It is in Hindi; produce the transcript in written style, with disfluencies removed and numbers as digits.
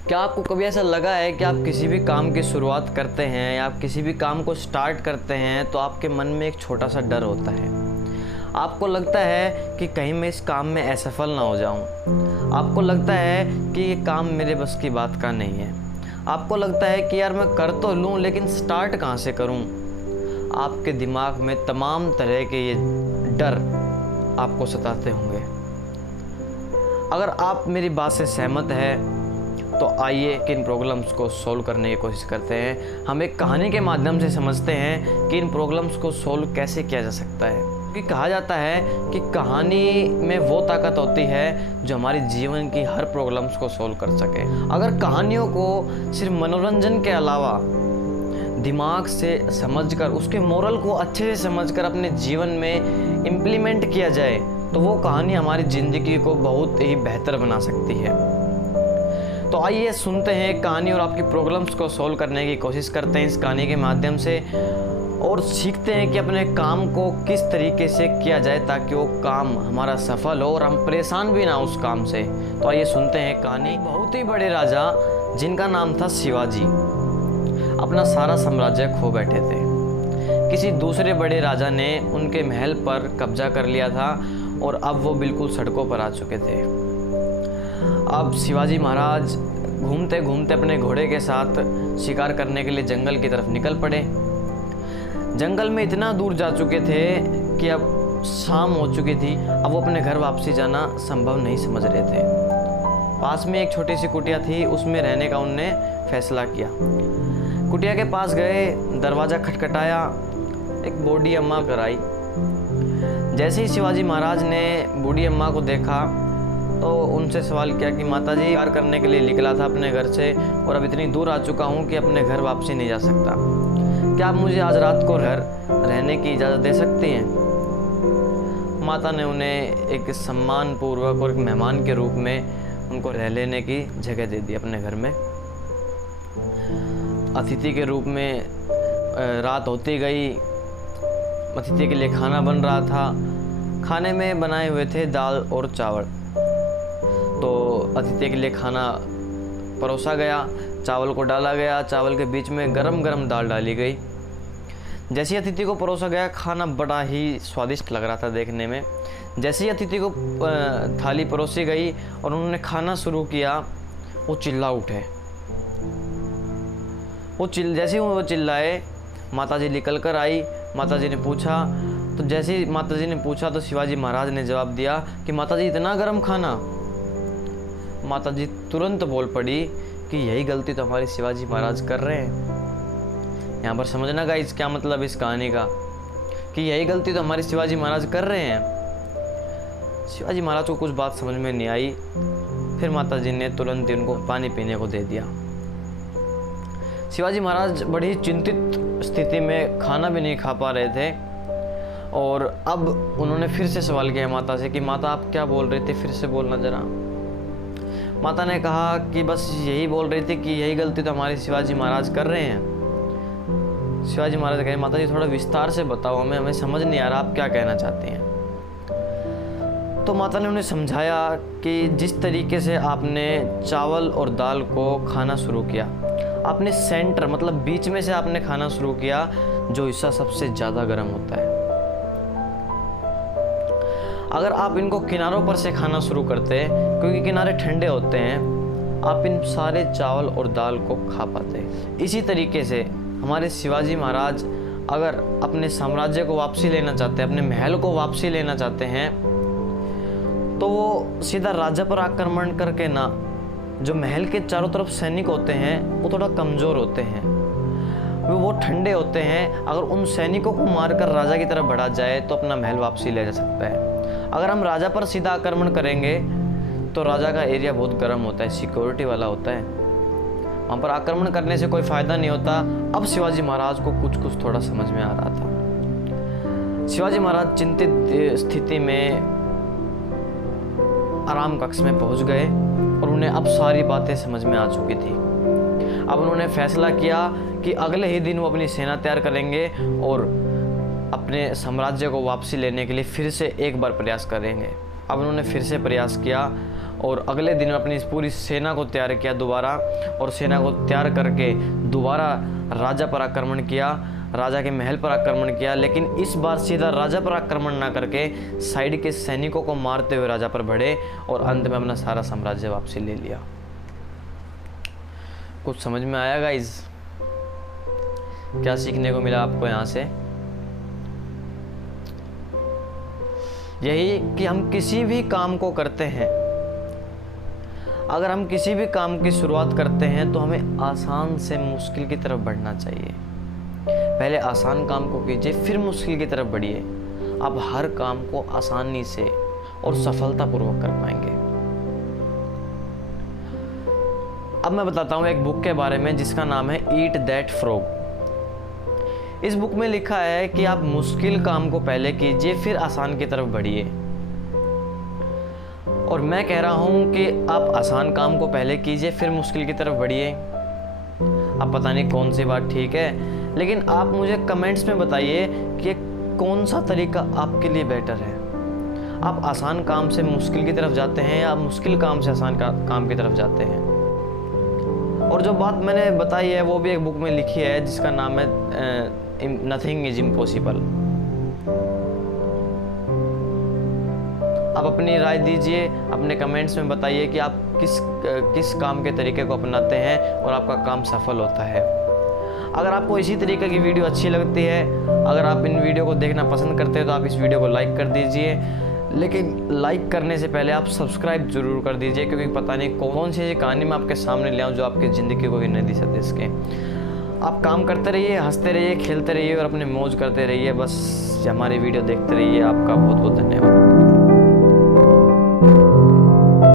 क्या आपको कभी ऐसा लगा है कि आप किसी भी काम की शुरुआत करते हैं या आप किसी भी काम को स्टार्ट करते हैं तो आपके मन में एक छोटा सा डर होता है। आपको लगता है कि कहीं मैं इस काम में असफल ना हो जाऊं। आपको लगता है कि ये काम मेरे बस की बात का नहीं है। आपको लगता है कि यार मैं कर तो लूं लेकिन स्टार्ट कहाँ से करूं। आपके दिमाग में तमाम तरह के ये डर आपको सताते होंगे। अगर आप मेरी बात से सहमत हैं तो आइए कि इन प्रॉब्लम्स को सॉल्व करने की कोशिश करते हैं। हम एक कहानी के माध्यम से समझते हैं कि इन प्रॉब्लम्स को सॉल्व कैसे किया जा सकता है। क्योंकि कहा जाता है कि कहानी में वो ताकत होती है जो हमारे जीवन की हर प्रॉब्लम्स को सॉल्व कर सके। अगर कहानियों को सिर्फ मनोरंजन के अलावा दिमाग से समझकर उसके मोरल को अच्छे से समझकर अपने जीवन में इम्प्लीमेंट किया जाए तो वो कहानी हमारी ज़िंदगी को बहुत ही बेहतर बना सकती है। तो आइए सुनते हैं एक कहानी और आपकी प्रॉब्लम्स को सॉल्व करने की कोशिश करते हैं इस कहानी के माध्यम से और सीखते हैं कि अपने काम को किस तरीके से किया जाए ताकि वो काम हमारा सफल हो और हम परेशान भी ना उस काम से। तो आइए सुनते हैं कहानी। बहुत ही बड़े राजा जिनका नाम था शिवाजी अपना सारा साम्राज्य खो बैठे थे। किसी दूसरे बड़े राजा ने उनके महल पर कब्जा कर लिया था और अब वो बिल्कुल सड़कों पर आ चुके थे। अब शिवाजी महाराज घूमते घूमते अपने घोड़े के साथ शिकार करने के लिए जंगल की तरफ निकल पड़े। जंगल में इतना दूर जा चुके थे कि अब शाम हो चुकी थी। अब वो अपने घर वापसी जाना संभव नहीं समझ रहे थे। पास में एक छोटी सी कुटिया थी, उसमें रहने का उनने फैसला किया। कुटिया के पास गए, दरवाज़ा खटखटाया, एक बूढ़ी अम्मा घर आई। जैसे ही शिवाजी महाराज ने बूढ़ी अम्मा को देखा तो उनसे सवाल किया कि माताजी, शिकार करने के लिए निकला था अपने घर से और अब इतनी दूर आ चुका हूँ कि अपने घर वापसी नहीं जा सकता। क्या आप मुझे आज रात को घर रहने की इजाज़त दे सकती हैं? माता ने उन्हें एक सम्मान पूर्वक और एक मेहमान के रूप में उनको रह लेने की जगह दे दी अपने घर में। अतिथि के रूप में रात होती गई। अतिथि के लिए खाना बन रहा था। खाने में बनाए हुए थे दाल और चावल। तो अतिथि के लिए खाना परोसा गया, चावल को डाला गया, चावल के बीच में गरम गरम दाल डाली गई। जैसे ही अतिथि को परोसा गया, खाना बड़ा ही स्वादिष्ट लग रहा था देखने में। जैसे ही अतिथि को थाली परोसी गई और उन्होंने खाना शुरू किया, वो चिल्ला उठे। जैसे ही वो चिल्लाए, माताजी निकल कर आई। माताजी ने पूछा तो जैसे ही माताजी ने पूछा तो शिवाजी महाराज ने जवाब दिया कि माताजी, इतना गर्म खाना? माताजी तुरंत बोल पड़ी कि यही गलती तो हमारे शिवाजी महाराज कर रहे हैं। यहाँ पर समझना गाइस क्या मतलब इस कहानी का, कि यही गलती तो हमारे शिवाजी महाराज कर रहे हैं। शिवाजी महाराज को कुछ बात समझ में नहीं आई। फिर माताजी ने तुरंत ही उनको पानी पीने को दे दिया। शिवाजी महाराज बड़ी चिंतित स्थिति में खाना भी नहीं खा पा रहे थे और अब उन्होंने फिर से सवाल किया माता से कि माता, आप क्या बोल रही थी, फिर से बोलना जरा। माता ने कहा कि बस यही बोल रही थी कि यही गलती तो हमारे शिवाजी महाराज कर रहे हैं। शिवाजी महाराज कहे, माता जी थोड़ा विस्तार से बताओ, हमें समझ नहीं आ रहा आप क्या कहना चाहती हैं। तो माता ने उन्हें समझाया कि जिस तरीके से आपने चावल और दाल को खाना शुरू किया, आपने सेंटर मतलब बीच में से आपने खाना शुरू किया, जो हिस्सा सबसे ज़्यादा गर्म होता है। अगर आप इनको किनारों पर से खाना शुरू करते, क्योंकि किनारे ठंडे होते हैं, आप इन सारे चावल और दाल को खा पाते। इसी तरीके से हमारे शिवाजी महाराज अगर अपने साम्राज्य को वापसी लेना चाहते हैं, अपने महल को वापसी लेना चाहते हैं, तो वो सीधा राजा पर आक्रमण करके ना, जो महल के चारों तरफ सैनिक होते हैं वो थोड़ा कमज़ोर होते हैं, वो ठंडे होते हैं। अगर उन सैनिकों को मारकर राजा की तरफ बढ़ा जाए तो अपना महल वापसी ले जा सकता है। अगर हम राजा पर सीधा आक्रमण करेंगे तो राजा का एरिया बहुत गर्म होता है, सिक्योरिटी वाला होता है, वहाँ पर आक्रमण करने से कोई फ़ायदा नहीं होता। अब शिवाजी महाराज को कुछ थोड़ा समझ में आ रहा था। शिवाजी महाराज चिंतित स्थिति में आराम कक्ष में पहुंच गए और उन्हें अब सारी बातें समझ में आ चुकी थी। अब उन्होंने फैसला किया कि अगले ही दिन वो अपनी सेना तैयार करेंगे और अपने साम्राज्य को वापसी लेने के लिए फिर से एक बार प्रयास करेंगे। अब उन्होंने फिर से प्रयास किया और अगले दिन अपनी इस पूरी सेना को तैयार किया दोबारा, और सेना को तैयार करके दोबारा राजा पर आक्रमण किया, राजा के महल पर आक्रमण किया। लेकिन इस बार सीधा राजा पर आक्रमण ना करके साइड के सैनिकों को मारते हुए राजा पर बढ़े और अंत में अपना सारा साम्राज्य वापसी ले लिया। कुछ समझ में आया गाइस? क्या सीखने को मिला आपको यहाँ से? यही कि हम किसी भी काम को करते हैं, अगर हम किसी भी काम की शुरुआत करते हैं तो हमें आसान से मुश्किल की तरफ बढ़ना चाहिए। पहले आसान काम को कीजिए, फिर मुश्किल की तरफ बढ़िए। आप हर काम को आसानी से और सफलतापूर्वक कर पाएंगे। अब मैं बताता हूँ एक बुक के बारे में जिसका नाम है ईट दैट फ्रॉग। इस बुक में लिखा है कि आप मुश्किल काम को पहले कीजिए, फिर आसान की तरफ बढ़िए। और मैं कह रहा हूं कि आप आसान काम को पहले कीजिए, फिर मुश्किल की तरफ बढ़िए। अब पता नहीं कौन सी बात ठीक है, लेकिन आप मुझे कमेंट्स में बताइए कि कौन सा तरीका आपके लिए बेटर है। आप आसान काम से मुश्किल की तरफ जाते हैं या मुश्किल काम से आसान काम की तरफ जाते हैं? और जो बात मैंने बताई है वो भी एक बुक में लिखी है जिसका नाम है नथिंग इज इम्पॉसिबल। आप अपनी राय दीजिए, अपने कमेंट्स में बताइए कि आप किस काम के तरीके को अपनाते हैं और आपका काम सफल होता है। अगर आपको इसी तरीके की वीडियो अच्छी लगती है, अगर आप इन वीडियो को देखना पसंद करते हैं तो आप इस वीडियो को लाइक कर दीजिए। लेकिन लाइक करने से पहले आप सब्सक्राइब जरूर कर दीजिए, क्योंकि पता नहीं कौन सी कहानी मैं आपके सामने ले आऊँ जो आपकी ज़िंदगी को ही नई दिशा दे सके। आप काम करते रहिए, हंसते रहिए, खेलते रहिए और अपने मौज करते रहिए। बस हमारी वीडियो देखते रहिए। आपका बहुत बहुत धन्यवाद।